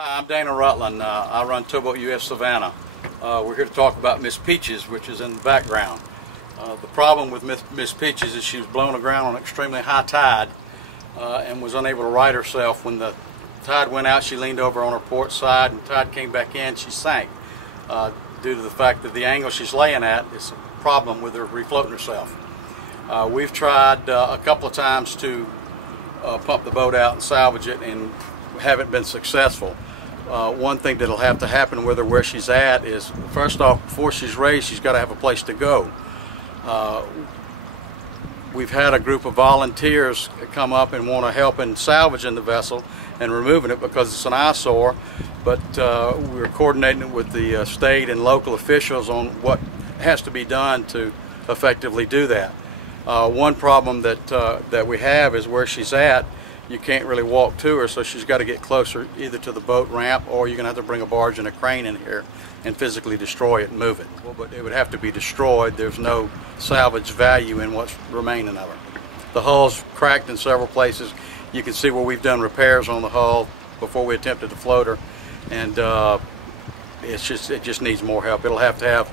Hi, I'm Dana Rutland. I run Boat U.S. Savannah. We're here to talk about Miss Peaches, which is in the background. The problem with Miss Peaches is she was blown aground on extremely high tide and was unable to right herself. When the tide went out, she leaned over on her port side, and the tide came back in, she sank due to the fact that the angle she's laying at is a problem with her refloating herself. We've tried a couple of times to pump the boat out and salvage it, and haven't been successful. One thing that'll have to happen with her where she's at is, first off, before she's raised, she's got to have a place to go. We've had a group of volunteers come up and want to help in salvaging the vessel and removing it because it's an eyesore, but we're coordinating with the state and local officials on what has to be done to effectively do that. One problem that we have is where she's at, you can't really walk to her, so she's got to get closer either to the boat ramp, or you're going to have to bring a barge and a crane in here and physically destroy it and move it. Well, but it would have to be destroyed. There's no salvage value in what's remaining of her. The hull's cracked in several places. You can see where we've done repairs on the hull before we attempted to float her, and it just needs more help. It'll have to have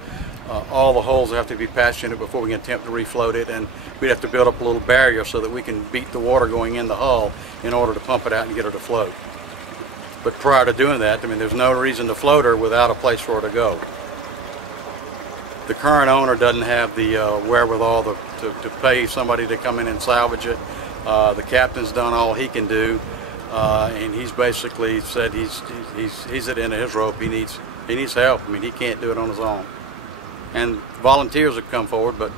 all the holes have to be patched in it before we can attempt to refloat it, and we'd have to build up a little barrier so that we can beat the water going in the hull in order to pump it out and get her to float. But prior to doing that, I mean, there's no reason to float her without a place for her to go. The current owner doesn't have the wherewithal to pay somebody to come in and salvage it. The captain's done all he can do, and he's basically said he's at the end of his rope. He needs help. I mean, he can't do it on his own. And volunteers have come forward, but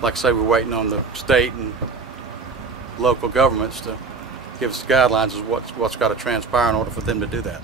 like I say, we're waiting on the state and local governments to give us guidelines as what's got to transpire in order for them to do that.